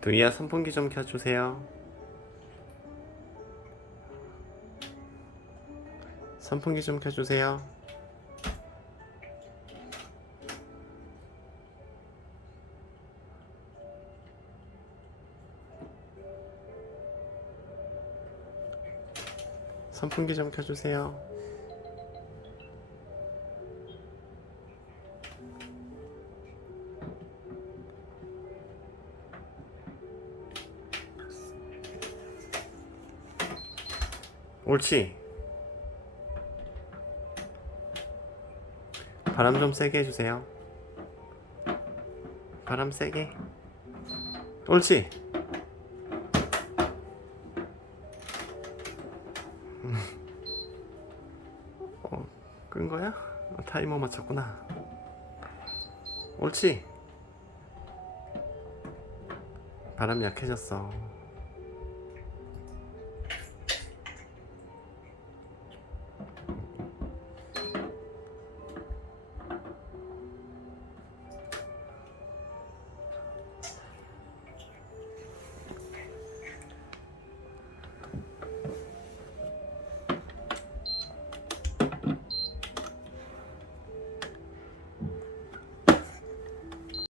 두이야 선풍기 좀 켜주세요. 선풍기 좀 켜주세요. 선풍기 좀 켜주세요. 옳지. 바람 좀 세게 해주세요. 바람 세게. 옳지. 끈 거야? 타이머 맞췄구나. 옳지. 바람 약해졌어.